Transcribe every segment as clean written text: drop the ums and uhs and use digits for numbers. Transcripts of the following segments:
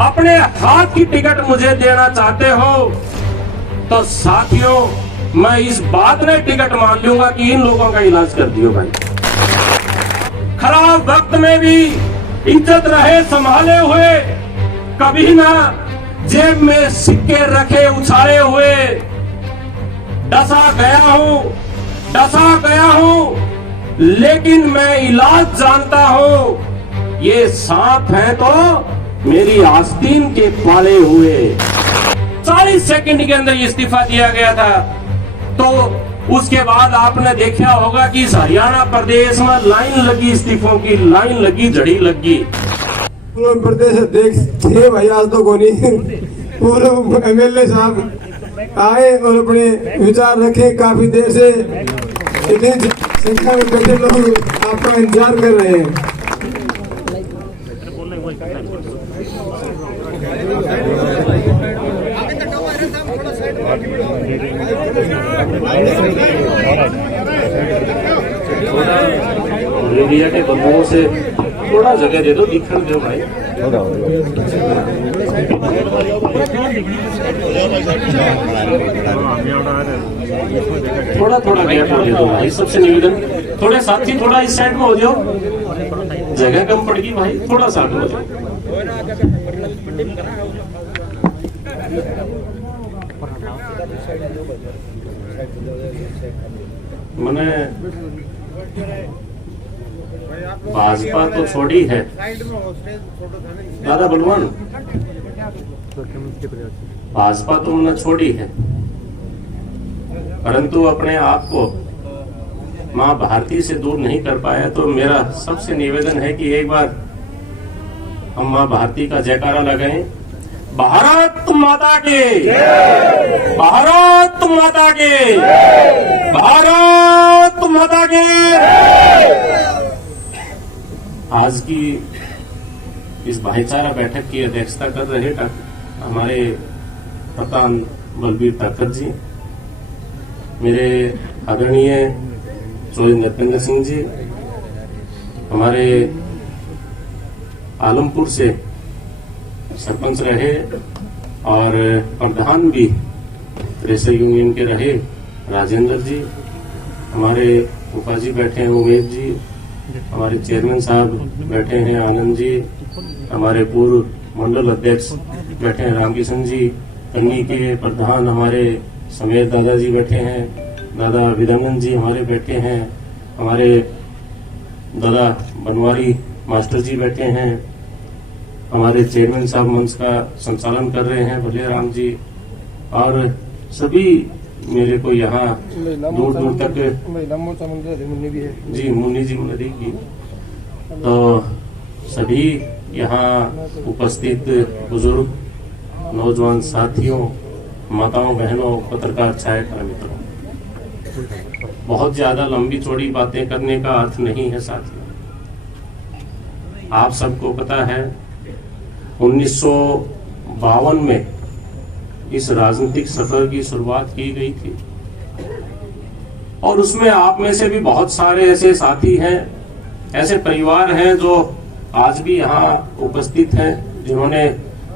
अपने हाथ की टिकट मुझे देना चाहते हो तो साथियों मैं इस बात में टिकट मान लूंगा कि इन लोगों का इलाज कर दियो भाई। खराब वक्त में भी इज्जत रहे संभाले हुए, कभी ना जेब में सिक्के रखे उछाले हुए। डसा गया हूं लेकिन मैं इलाज जानता हूं। ये सांप है तो मेरी आस्तीन के पाले हुए। 40 सेकंड के अंदर इस्तीफा दिया गया था। तो उसके बाद आपने देखा होगा कि इस हरियाणा प्रदेश में लाइन लगी, इस्तीफों की लाइन लगी, झड़ी लगी। प्रदेश अध्यक्ष थे भाई आज तो कोनी, पूर्व एमएलए साहब आए और अपने विचार रखे। काफी देर से इतनी संख्या में बैठे लोग आपका इंतजार कर रहे हैं। मीडिया के बंधुओं से थोड़ा जगह दे दो, दिखने दो भाई। थोड़ा थोड़ा गैप दे दो भाई, सबसे निवेदन। थोड़े साथी थोड़ा इस साइड में हो जाओ, जगह कम पड़ेगी भाई, थोड़ा साथ हो जाओ। मैंने भाजपा तो छोड़ी है दादा बलवान, भाजपा तो मैंने छोड़ी है, परंतु अपने आप को मां भारती से दूर नहीं कर पाया। तो मेरा सबसे निवेदन है कि एक बार हम मां भारती का जयकारा लगाएं। भारत माता के, भारत माता के, भारत माता के। आज की इस भाईचारा बैठक की अध्यक्षता कर रहे हमारे प्रधान बलबीर ठाकर जी, मेरे आदरणीय चौधरी नरपेंद्र सिंह जी, हमारे आलमपुर से सरपंच रहे और प्रधान भी रेसर यूनियन के रहे राजेंद्र जी, हमारे उपाजी बैठे हैं उमेश जी, हमारे चेयरमैन साहब बैठे हैं आनंद जी, हमारे पूर्व मंडल अध्यक्ष बैठे हैं रामकिशन जी, कंगी के प्रधान हमारे समेत दादाजी बैठे हैं, दादा विदानंद जी हमारे बैठे हैं, हमारे दादा बनवारी मास्टर जी बैठे हैं, हमारे चेयरमैन साहब मंच का संचालन कर रहे हैं भले राम जी, और सभी मेरे को यहाँ दूर दूर तक जी मुन्नी जी मुन्नी की, तो सभी यहाँ उपस्थित बुजुर्ग, नौजवान साथियों, माताओं बहनों, पत्रकार छायाकार मित्रों, बहुत ज्यादा लंबी चौड़ी बातें करने का अर्थ नहीं है साथियों। आप सबको पता है 1952 में इस राजनीतिक सफर की शुरुआत की गई थी और उसमें आप में से भी बहुत सारे ऐसे साथी हैं, ऐसे परिवार हैं जो आज भी यहाँ उपस्थित हैं, जिन्होंने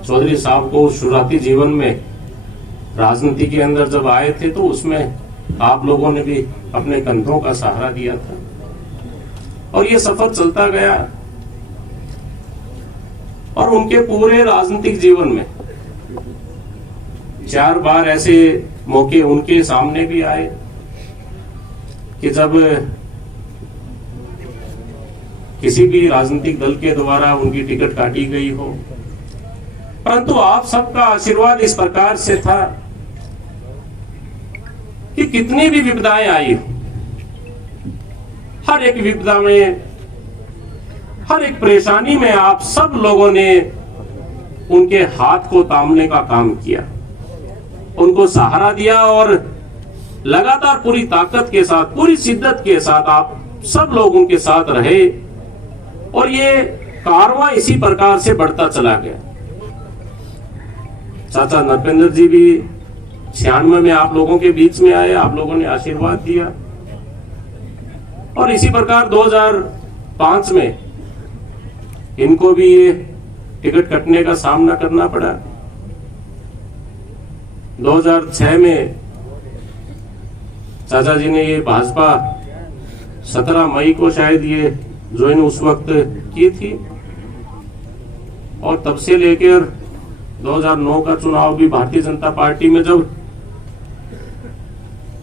चौधरी साहब को शुरुआती जीवन में राजनीति के अंदर जब आए थे तो उसमें आप लोगों ने भी अपने कंधों का सहारा दिया था और ये सफर चलता गया। और उनके पूरे राजनीतिक जीवन में 4 बार ऐसे मौके उनके सामने भी आए कि जब किसी भी राजनीतिक दल के द्वारा उनकी टिकट काटी गई हो, परंतु आप सबका आशीर्वाद इस प्रकार से था कि कितनी भी विपदाएं आई, हर एक विपदा में, हर एक परेशानी में आप सब लोगों ने उनके हाथ को थामने का काम किया, उनको सहारा दिया और लगातार पूरी ताकत के साथ, पूरी शिद्दत के साथ आप सब लोग उनके साथ रहे और ये कारवां इसी प्रकार से बढ़ता चला गया। चाचा नरपेंद्र जी भी 96 में आप लोगों के बीच में आए, आप लोगों ने आशीर्वाद दिया और इसी प्रकार 2005 में इनको भी ये टिकट कटने का सामना करना पड़ा। 2006 में चाचा जी ने ये भाजपा 17 मई को शायद ये ज्वाइन उस वक्त की थी, और तब से लेकर 2009 का चुनाव भी भारतीय जनता पार्टी में जब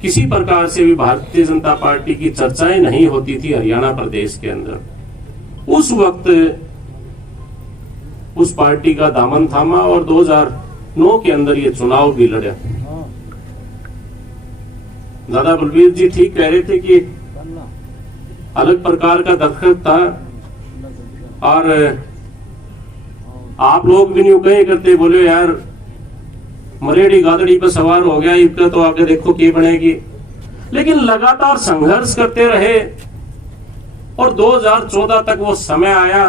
किसी प्रकार से भी भारतीय जनता पार्टी की चर्चाएं नहीं होती थी हरियाणा प्रदेश के अंदर, उस वक्त उस पार्टी का दामन थामा और 2009 के अंदर ये चुनाव भी लड़ा। दादा बलबीर जी ठीक कह रहे थे कि अलग प्रकार का दखल था, और आप लोग भी नहीं कहे करते, बोले यार मरेड़ी गादड़ी पर सवार हो गया, इसका तो आगे देखो क्या बनेगी। लेकिन लगातार संघर्ष करते रहे और 2014 तक वो समय आया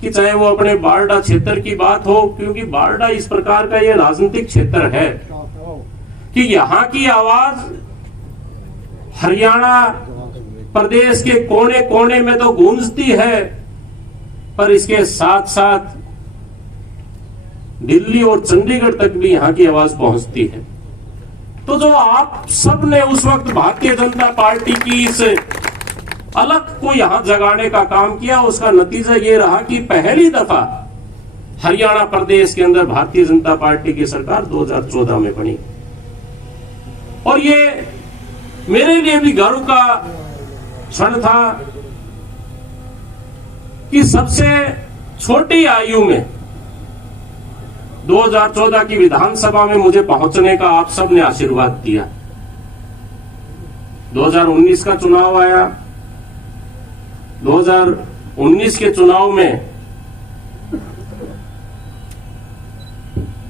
कि चाहे वो अपने बारडा क्षेत्र की बात हो, क्योंकि बारडा इस प्रकार का ये राजनीतिक क्षेत्र है कि यहाँ की आवाज हरियाणा प्रदेश के कोने कोने में तो गूंजती है, पर इसके साथ साथ दिल्ली और चंडीगढ़ तक भी यहाँ की आवाज पहुंचती है। तो जो आप सब ने उस वक्त भारतीय जनता पार्टी की इस अलग को यहां जगाने का काम किया, उसका नतीजा ये रहा कि पहली दफा हरियाणा प्रदेश के अंदर भारतीय जनता पार्टी की सरकार 2014 में बनी। और ये मेरे लिए भी गर्व का क्षण था कि सबसे छोटी आयु में 2014 की विधानसभा में मुझे पहुंचने का आप सब ने आशीर्वाद दिया। 2019 का चुनाव आया, 2019 के चुनाव में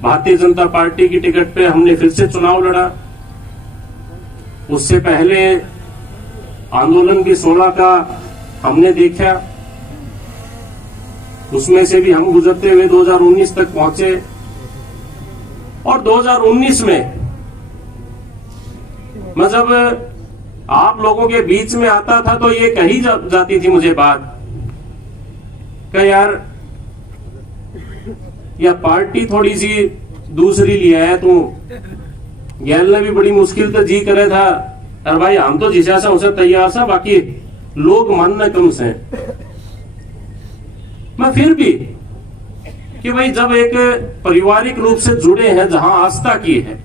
भारतीय जनता पार्टी की टिकट पे हमने फिर से चुनाव लड़ा। उससे पहले आंदोलन भी 16 का हमने देखा, उसमें से भी हम गुजरते हुए 2019 तक पहुंचे। और 2019 में मैं जब आप लोगों के बीच में आता था तो ये कही जाती थी मुझे बात कि यार या पार्टी थोड़ी सी दूसरी लिया है तू, गैल ने भी बड़ी मुश्किल से जी करे था, अरे भाई हम तो जिसा सा उसे तैयार सा, बाकी लोग मानना कम से। मैं फिर भी कि भाई जब एक पारिवारिक रूप से जुड़े हैं, जहां आस्था की है,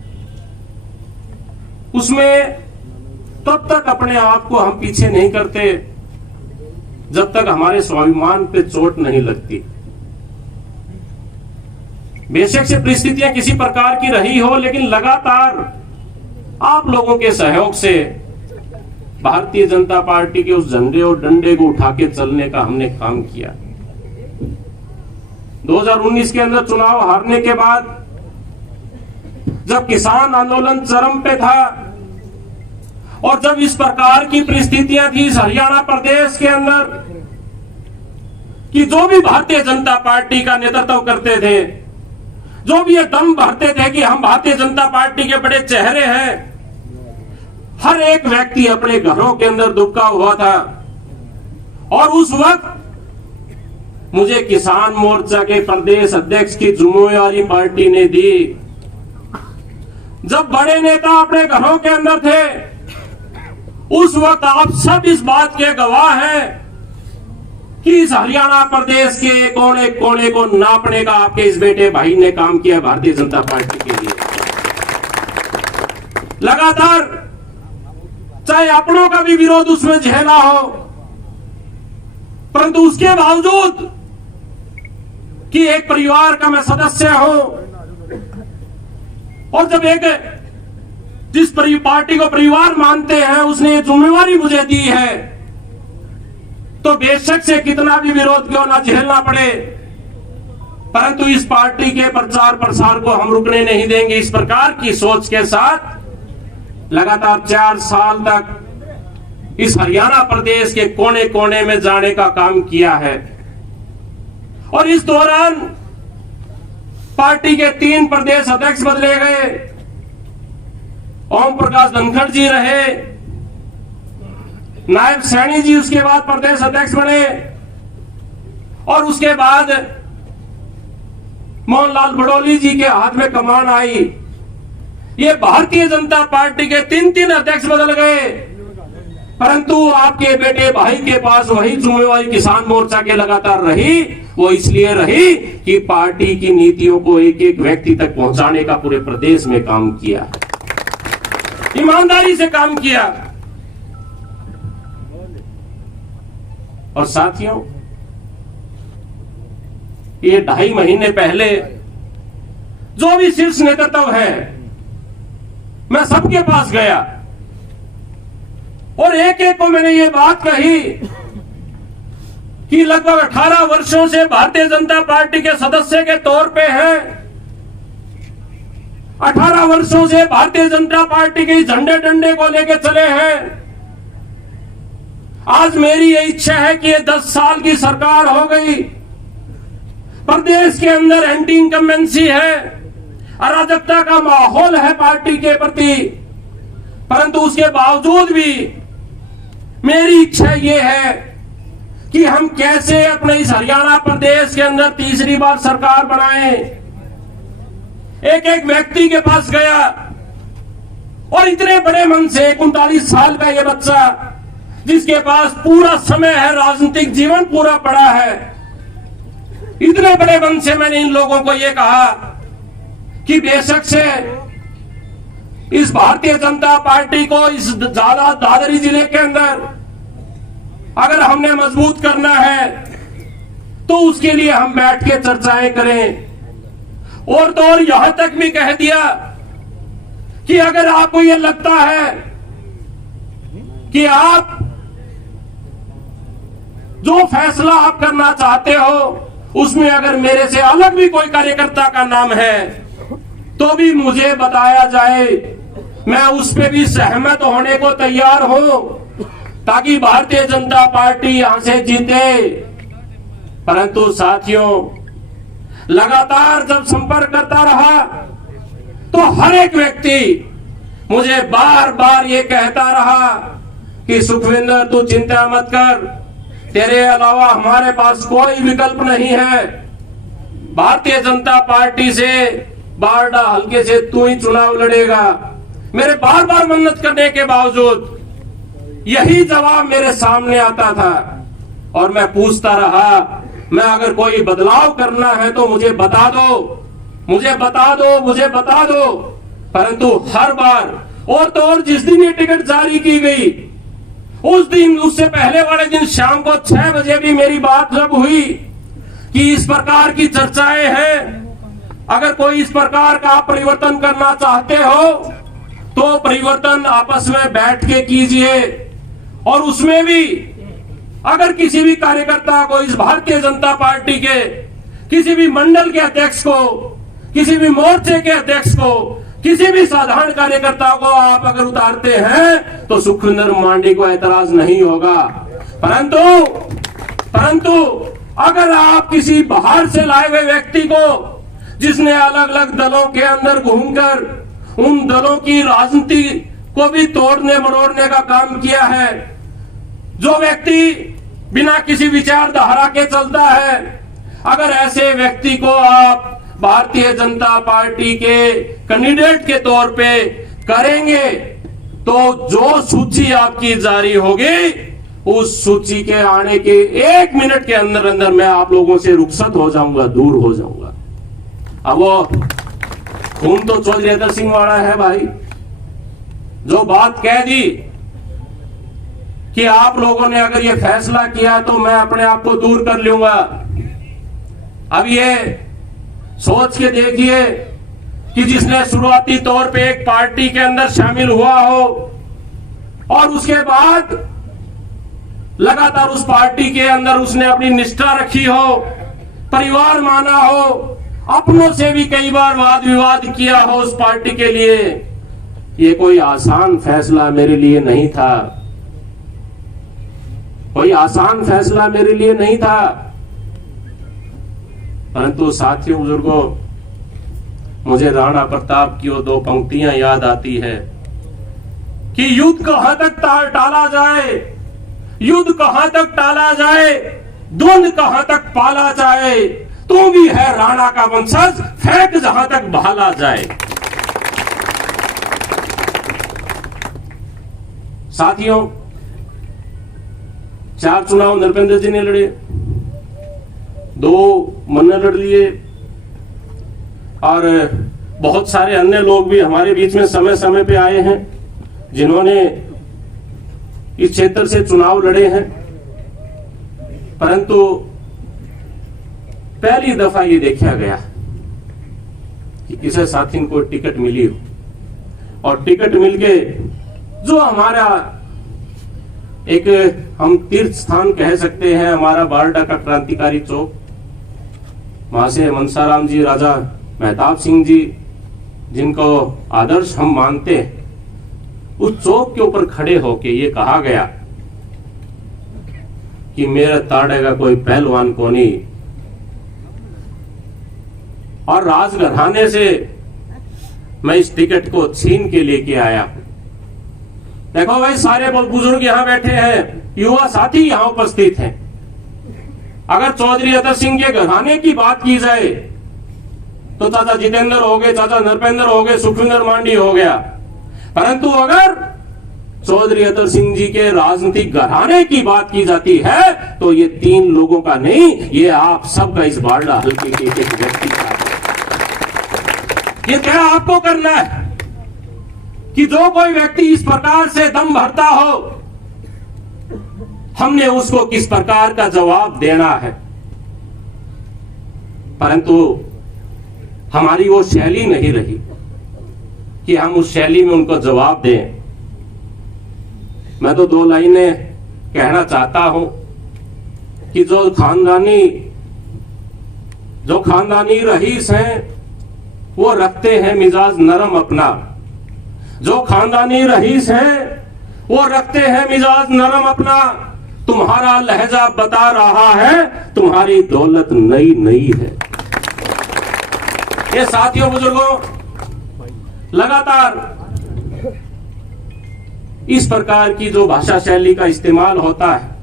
उसमें तब तक अपने आप को हम पीछे नहीं करते जब तक हमारे स्वाभिमान पे चोट नहीं लगती। बेशक से परिस्थितियां किसी प्रकार की रही हो, लेकिन लगातार आप लोगों के सहयोग से भारतीय जनता पार्टी के उस झंडे और डंडे को उठा के चलने का हमने काम किया। 2019 के अंदर चुनाव हारने के बाद जब किसान आंदोलन चरम पे था और जब इस प्रकार की परिस्थितियां थी इस हरियाणा प्रदेश के अंदर कि जो भी भारतीय जनता पार्टी का नेतृत्व करते थे, जो भी ये दम भरते थे कि हम भारतीय जनता पार्टी के बड़े चेहरे हैं, हर एक व्यक्ति अपने घरों के अंदर दुबका हुआ था। और उस वक्त मुझे किसान मोर्चा के प्रदेश अध्यक्ष की जिम्मेवारी पार्टी ने दी। जब बड़े नेता अपने घरों के अंदर थे, उस वक्त आप सब इस बात के गवाह हैं कि इस हरियाणा प्रदेश के कोने कोने को नापने का आपके इस बेटे भाई ने काम किया भारतीय जनता पार्टी के लिए। लगातार चाहे अपनों का भी विरोध उसमें झेला हो, परंतु उसके बावजूद कि एक परिवार का मैं सदस्य हूं, और जब एक जिस पार्टी को परिवार मानते हैं उसने ये जिम्मेवारी मुझे दी है, तो बेशक से कितना भी विरोध क्यों ना झेलना पड़े, परंतु इस पार्टी के प्रचार प्रसार को हम रुकने नहीं देंगे। इस प्रकार की सोच के साथ लगातार 4 साल तक इस हरियाणा प्रदेश के कोने कोने में जाने का काम किया है। और इस दौरान पार्टी के 3 प्रदेश अध्यक्ष बदले गए। ओम प्रकाश धनखड़ जी रहे, नायब सैनी जी उसके बाद प्रदेश अध्यक्ष बने, और उसके बाद मोहनलाल बड़ौली जी के हाथ में कमान आई। ये भारतीय जनता पार्टी के 3 अध्यक्ष बदल गए, परंतु आपके बेटे भाई के पास वही जिम्मेवारी किसान मोर्चा के लगातार रही। वो इसलिए रही कि पार्टी की नीतियों को एक एक व्यक्ति तक पहुंचाने का पूरे प्रदेश में काम किया, ईमानदारी से काम किया। और साथियों, ये 2.5 महीने पहले जो भी शीर्ष नेतृत्व है, मैं सबके पास गया और एक एक को मैंने ये बात कही कि लगभग 18 वर्षों से भारतीय जनता पार्टी के सदस्य के तौर पे हैं, 18 वर्षों से भारतीय जनता पार्टी के झंडे डंडे को लेकर चले हैं। आज मेरी ये इच्छा है कि ये 10 साल की सरकार हो गई, प्रदेश के अंदर एंटी इनकम्बेंसी है, अराजकता का माहौल है पार्टी के प्रति, परंतु उसके बावजूद भी मेरी इच्छा ये है कि हम कैसे अपने इस हरियाणा प्रदेश के अंदर तीसरी बार सरकार बनाएं। एक एक व्यक्ति के पास गया और इतने बड़े मन से 39 साल का ये बच्चा जिसके पास पूरा समय है, राजनीतिक जीवन पूरा पड़ा है, इतने बड़े मन से मैंने इन लोगों को ये कहा कि बेशक से इस भारतीय जनता पार्टी को इस दादरी जिले के अंदर अगर हमने मजबूत करना है तो उसके लिए हम बैठ के चर्चाएं करें। और तो और यहां तक भी कह दिया कि अगर आपको ये लगता है कि आप जो फैसला आप करना चाहते हो उसमें अगर मेरे से अलग भी कोई कार्यकर्ता का नाम है तो भी मुझे बताया जाए, मैं उस पे भी सहमत होने को तैयार हूं ताकि भारतीय जनता पार्टी यहां से जीते। परंतु साथियों, लगातार जब संपर्क करता रहा तो हर एक व्यक्ति मुझे बार बार ये कहता रहा कि सुखविंदर तू चिंता मत कर, तेरे अलावा हमारे पास कोई विकल्प नहीं है, भारतीय जनता पार्टी से बारडा हल्के से तू ही चुनाव लड़ेगा। मेरे बार बार मन्नत करने के बावजूद यही जवाब मेरे सामने आता था और मैं पूछता रहा, मैं अगर कोई बदलाव करना है तो मुझे बता दो, मुझे बता दो, मुझे बता दो। परंतु हर बार और तो और जिस दिन ये टिकट जारी की गई उस दिन, उससे पहले वाले दिन शाम को 6 बजे भी मेरी बात जब हुई कि इस प्रकार की चर्चाएं हैं, अगर कोई इस प्रकार का परिवर्तन करना चाहते हो तो परिवर्तन आपस में बैठ के कीजिए। और उसमें भी अगर किसी भी कार्यकर्ता को, इस भारतीय जनता पार्टी के किसी भी मंडल के अध्यक्ष को, किसी भी मोर्चे के अध्यक्ष को, किसी भी साधारण कार्यकर्ता को आप अगर उतारते हैं तो सुखविंदर मांडी को ऐतराज नहीं होगा। परंतु अगर आप किसी बाहर से लाए हुए व्यक्ति को, जिसने अलग अलग दलों के अंदर घूमकर उन दलों की राजनीति को भी तोड़ने मरोड़ने का काम किया है, जो व्यक्ति बिना किसी विचारधारा के चलता है, अगर ऐसे व्यक्ति को आप भारतीय जनता पार्टी के कैंडिडेट के तौर पे करेंगे तो जो सूची आपकी जारी होगी उस सूची के आने के 1 मिनट के अंदर अंदर मैं आप लोगों से रुखसत हो जाऊंगा, दूर हो जाऊंगा। अब वो खून तो चौधरी सिंह वाला है भाई, जो बात कह दी कि आप लोगों ने अगर ये फैसला किया तो मैं अपने आप को दूर कर लूंगा। अब ये सोच के देखिए कि जिसने शुरुआती तौर पे एक पार्टी के अंदर शामिल हुआ हो और उसके बाद लगातार उस पार्टी के अंदर उसने अपनी निष्ठा रखी हो, परिवार माना हो, अपनों से भी कई बार वाद विवाद किया हो उस पार्टी के लिए, ये कोई आसान फैसला मेरे लिए नहीं था, कोई आसान फैसला मेरे लिए नहीं था। परंतु साथियों, बुजुर्गों, मुझे राणा प्रताप की वो 2 पंक्तियां याद आती है कि युद्ध कहां तक टाला जाए, युद्ध कहां तक टाला जाए, धुंध कहां तक पाला जाए, तू भी है राणा का वंशज, फेंक जहां तक भाला जाए। साथियों, 4 चुनाव नृपेंद्र जी ने लड़े, 2 मन लड़ लिए, और बहुत सारे अन्य लोग भी हमारे बीच में समय समय पे आए हैं जिन्होंने इस क्षेत्र से चुनाव लड़े हैं। परंतु पहली दफा ये देखा गया कि किसी साथी को टिकट मिली हो, और टिकट मिलके जो हमारा एक हम तीर्थ स्थान कह सकते हैं, हमारा बारडा का क्रांतिकारी चौक, वहां से मनसाराम जी, राजा मेहताब सिंह जी, जिनको आदर्श हम मानते हैं, उस चौक के ऊपर खड़े होके ये कहा गया कि मेरा ताड़ेगा कोई पहलवान को नहीं, और राजघराने से मैं इस टिकट को छीन के लेके आया। देखो भाई, सारे बुजुर्ग यहां बैठे हैं, युवा साथी यहां उपस्थित हैं। अगर चौधरी अतर सिंह के घराने की बात की जाए तो चाचा जितेंद्र हो गए, चाचा नरपेंद्र हो गए, सुखविंदर मांडी हो गया। परंतु अगर चौधरी अतर सिंह जी के राजनीतिक घराने की बात की जाती है तो ये 3 लोगों का नहीं, ये आप सबका इस बारडा हल्के के एक व्यक्ति का। ये क्या आपको करना है कि जो कोई व्यक्ति इस प्रकार से दम भरता हो, हमने उसको किस प्रकार का जवाब देना है। परंतु हमारी वो शैली नहीं रही कि हम उस शैली में उनको जवाब दें। मैं तो 2 लाइनें कहना चाहता हूं कि जो खानदानी रईस हैं वो रखते हैं मिजाज नरम अपना, जो खानदानी रईस हैं वो रखते हैं मिजाज नरम अपना। तुम्हारा लहजा बता रहा है तुम्हारी दौलत नई नई है। ये साथियों, बुजुर्गों, लगातार इस प्रकार की जो भाषा शैली का इस्तेमाल होता है,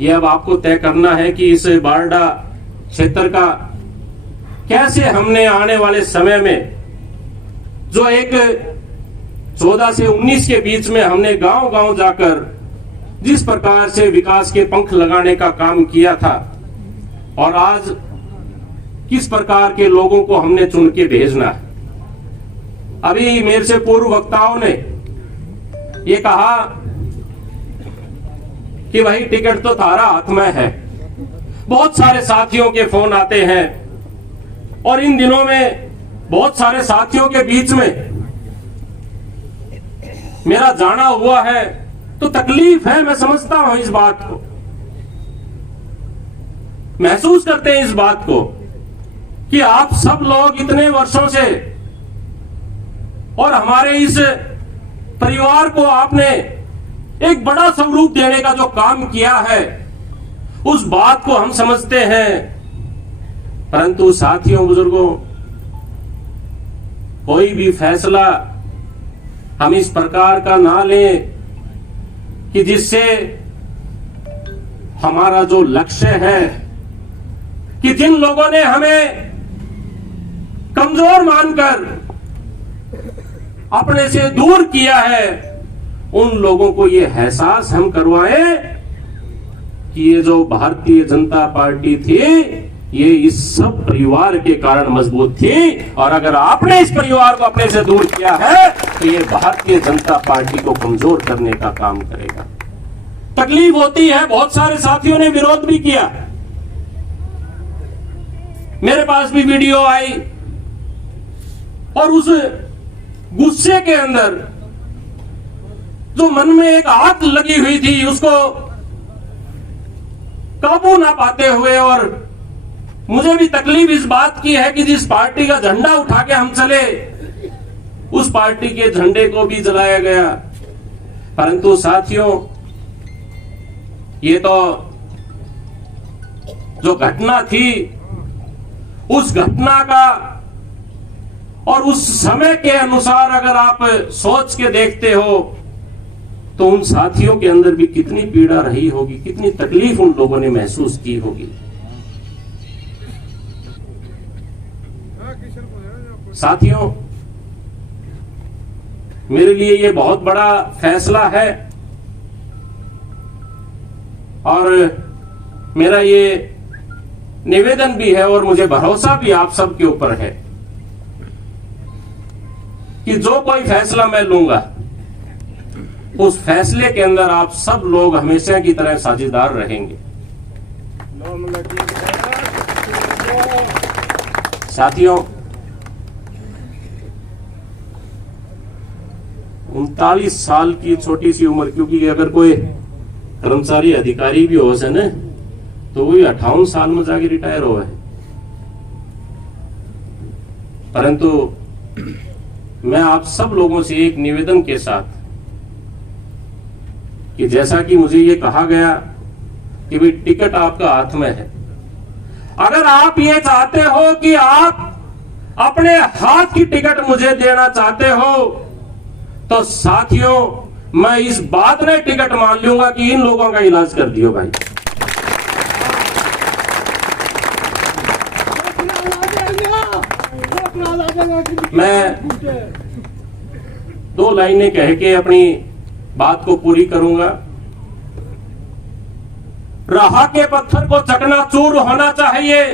यह अब आपको तय करना है कि इस बारडा क्षेत्र का कैसे हमने आने वाले समय में जो एक 14 से 19 के बीच में हमने गांव-गांव जाकर जिस प्रकार से विकास के पंख लगाने का काम किया था, और आज किस प्रकार के लोगों को हमने चुन के भेजना है। अभी मेरे से पूर्व वक्ताओं ने ये कहा कि भाई टिकट तो थारा हाथ में है। बहुत सारे साथियों के फोन आते हैं, और इन दिनों में बहुत सारे साथियों के बीच में मेरा जाना हुआ है, तो तकलीफ है। मैं समझता हूं इस बात को, महसूस करते हैं इस बात को कि आप सब लोग इतने वर्षों से और हमारे इस परिवार को आपने एक बड़ा स्वरूप देने का जो काम किया है, उस बात को हम समझते हैं। परंतु साथियों, बुजुर्गों, कोई भी फैसला हम इस प्रकार का ना लें कि जिससे हमारा जो लक्ष्य है, कि जिन लोगों ने हमें कमजोर मानकर अपने से दूर किया है, उन लोगों को ये एहसास हम करवाएं कि ये जो भारतीय जनता पार्टी थी, ये इस सब परिवार के कारण मजबूत थी, और अगर आपने इस परिवार को अपने से दूर किया है तो ये भारतीय जनता पार्टी को कमजोर करने का काम करेगा। तकलीफ होती है, बहुत सारे साथियों ने विरोध भी किया, मेरे पास भी वीडियो आई, और उस गुस्से के अंदर जो मन में एक आग लगी हुई थी, उसको काबू ना पाते हुए, और मुझे भी तकलीफ इस बात की है कि जिस पार्टी का झंडा उठा के हम चले, उस पार्टी के झंडे को भी जलाया गया। परंतु साथियों, ये तो जो घटना थी, उस घटना का और उस समय के अनुसार अगर आप सोच के देखते हो तो उन साथियों के अंदर भी कितनी पीड़ा रही होगी, कितनी तकलीफ उन लोगों ने महसूस की होगी। साथियों, मेरे लिए ये बहुत बड़ा फैसला है और मेरा ये निवेदन भी है और मुझे भरोसा भी आप सबके ऊपर है कि जो कोई फैसला मैं लूंगा उस फैसले के अंदर आप सब लोग हमेशा की तरह साझेदार रहेंगे। साथियों, 39 साल की छोटी सी उम्र, क्योंकि अगर कोई कर्मचारी अधिकारी भी हो से न तो वही 58 साल में जाके रिटायर हुआ है। परंतु मैं आप सब लोगों से एक निवेदन के साथ कि जैसा कि मुझे ये कहा गया कि भाई टिकट आपका हाथ में है, अगर आप ये चाहते हो कि आप अपने हाथ की टिकट मुझे देना चाहते हो तो साथियों, मैं इस बात में टिकट मान लूंगा कि इन लोगों का इलाज कर दियो भाई। मैं 2 लाइनें कह के अपनी बात को पूरी करूंगा। राह के पत्थर को चकनाचूर होना चाहिए,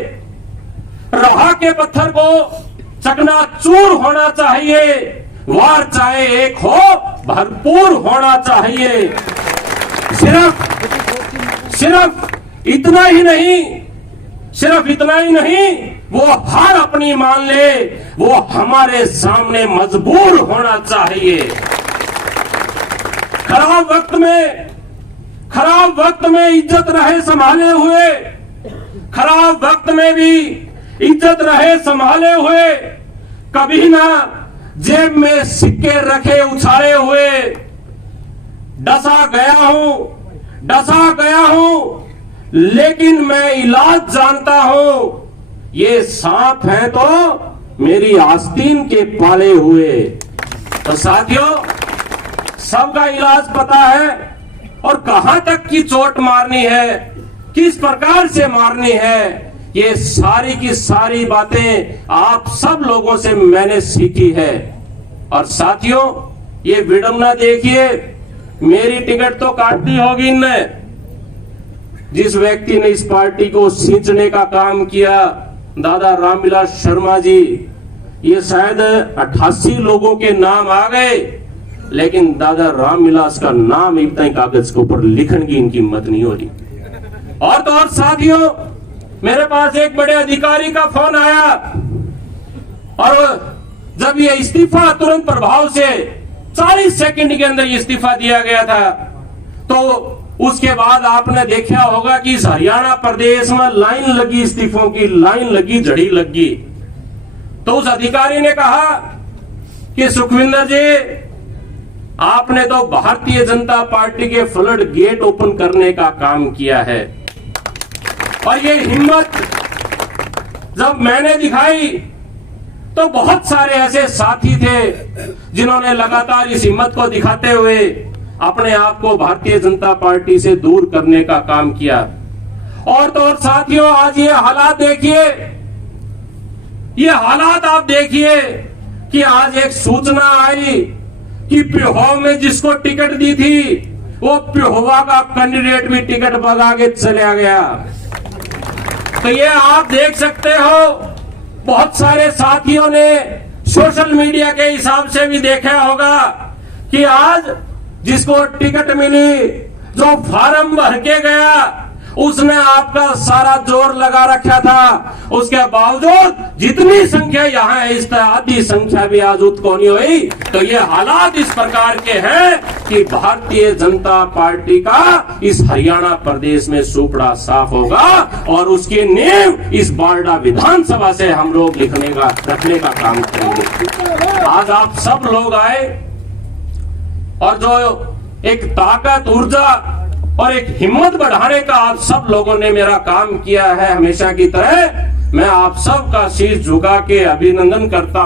राह के पत्थर को चकनाचूर होना चाहिए, वार चाहे एक हो भरपूर होना चाहिए। सिर्फ इतना ही नहीं, सिर्फ इतना ही नहीं, वो हार अपनी मान ले, वो हमारे सामने मजबूर होना चाहिए। खराब वक्त में इज्जत रहे संभाले हुए, खराब वक्त में भी इज्जत रहे संभाले हुए, कभी ना जेब में सिक्के रखे उछाले हुए। डसा गया हूं लेकिन मैं इलाज जानता हूं, ये सांप है तो मेरी आस्तीन के पाले हुए। तो साथियों, सबका इलाज पता है और कहां तक की चोट मारनी है, किस प्रकार से मारनी है, ये सारी की सारी बातें आप सब लोगों से मैंने सीखी है। और साथियों, ये विडंबना देखिए, मेरी टिकट तो काट दी होगी इनने। जिस व्यक्ति ने इस पार्टी को सींचने का काम किया, दादा रामविलास शर्मा जी, ये शायद 88 लोगों के नाम आ गए, लेकिन दादा रामविलास का नाम इतना कागज के ऊपर लिखने की इनकी हिम्मत नहीं हो रही। और तो और साथियों, मेरे पास एक बड़े अधिकारी का फोन आया और जब ये इस्तीफा तुरंत प्रभाव से 40 सेकंड के अंदर इस्तीफा दिया गया था, तो उसके बाद आपने देखा होगा कि इस हरियाणा प्रदेश में लाइन लगी, इस्तीफों की लाइन लगी, झड़ी लगी। तो उस अधिकारी ने कहा कि सुखविंदर जी, आपने तो भारतीय जनता पार्टी के फ्लड गेट ओपन करने का काम किया है। और ये हिम्मत जब मैंने दिखाई तो बहुत सारे ऐसे साथी थे जिन्होंने लगातार इस हिम्मत को दिखाते हुए अपने आप को भारतीय जनता पार्टी से दूर करने का काम किया। और तो और साथियों, आज ये हालात देखिए, ये हालात आप देखिए कि आज एक सूचना आई कि पिहोवा में जिसको टिकट दी थी, वो पिहोवा का कैंडिडेट भी टिकट भगा के चला गया। तो ये आप देख सकते हो, बहुत सारे साथियों ने सोशल मीडिया के हिसाब से भी देखा होगा कि आज जिसको टिकट मिली, जो फार्म भर के गया, उसने आपका सारा जोर लगा रखा था। उसके बावजूद जितनी संख्या यहाँ है, इस आधी संख्या भी आज उत्को नहीं हुई। तो ये हालात इस प्रकार के हैं कि भारतीय जनता पार्टी का इस हरियाणा प्रदेश में सुपड़ा साफ होगा और उसकी नींव इस बारडा विधानसभा से हम लोग रखने का काम करेंगे। आज आप सब लोग आए और जो एक ताकत, ऊर्जा और एक हिम्मत बढ़ाने का आप सब लोगों ने मेरा काम किया है, हमेशा की तरह मैं आप सब का शीश झुका के अभिनंदन करता हूं।